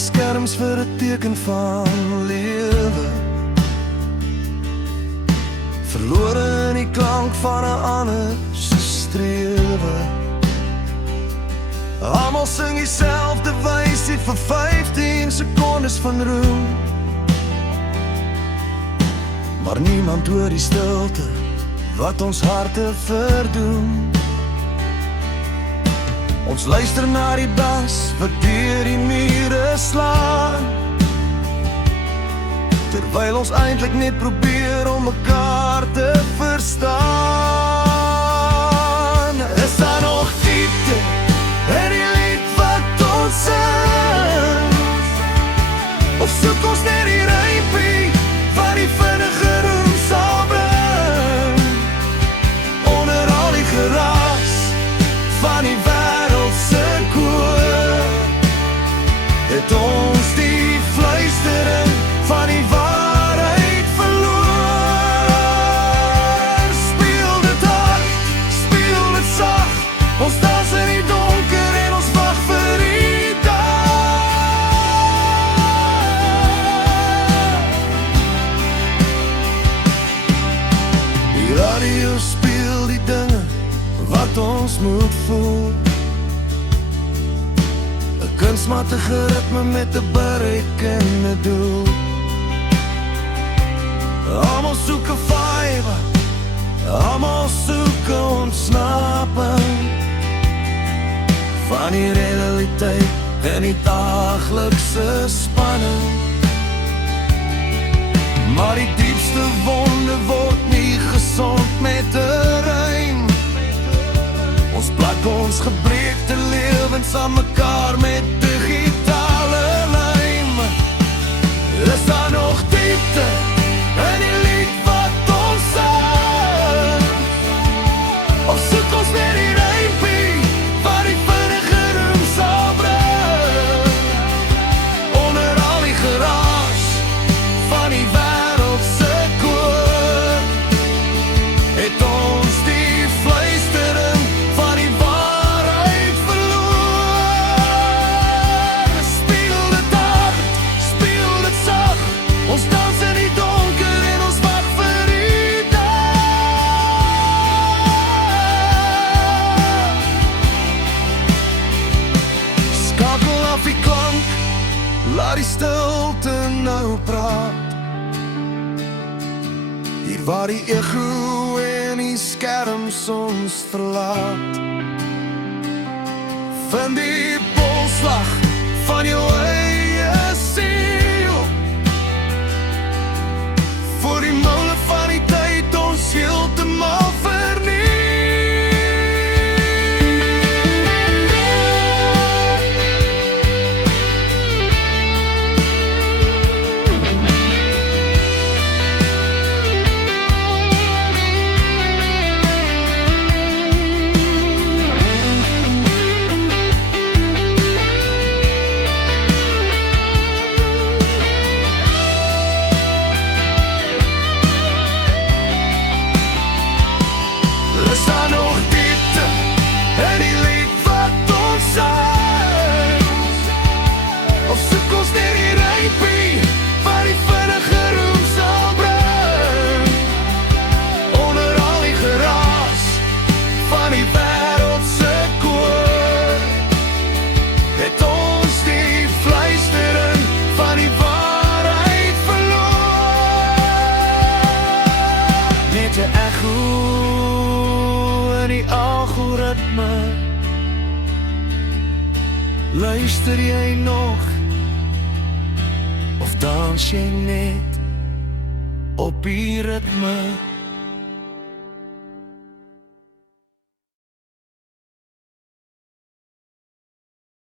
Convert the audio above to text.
skerms vir 'n teken van lewe, verlore in die klank van 'n ander se strewe. Almal sing dieselfde wysie vir 15 sekondes van roem, maar niemand hoor die stilte wat ons harte verdoem. Ons luister na die bas wat deur die mure slaan, terwyl ons eintlik net probeer om mekaar te verstaan. Is daar nog diepte in die lied wat ons sing, of soek ons net die rypie wat die vinnige roem sal bring? Onder al die geraas van die wêreldse koor, het ons die fluistering van die waarheid verloor. Speel dit hard, speel dit sag, ons dans in die donker en ons wag vir die dag. Die radio speel die dinge wat ons moet voel, 'n kunsmatige ritme met 'n berekende doel. Almal soek 'n vibe, almal soek 'n ontsnapping van die realiteit en die daaglikse spanning. Maar die diepste wonde word nie gesond met 'n rym. Ons plak ons gebreekte lewens aan mekaar met digitale lijm. Is daar nog diepte in die lied wat ons sing, of soek ons net die rypie wat die vinnige roem sal bring? Onder al die geraas van die wêreldse koor, het ons die fluistering van die waarheid verloor. Speel dit hard, speel dit sag, ons dans in die donker en ons wag vir die dag. Skakel af die klank, laat die stilte nou praat. Hier waar die ego en die skerms ons verlaat, vind die polsslag van jou eie siel, voor die molen van die tyd ons heeltemal verniel. Is daar nog diepte in die lied wat ons sing, of soek ons net die rypie wat die vinnige roem sal bring? Onder al die geraas van die wêreldse koor, het ons die fluistering van die waarheid verloor. Net 'n echo in die algoritme, luister jy nog, of dans jy net op die ritme?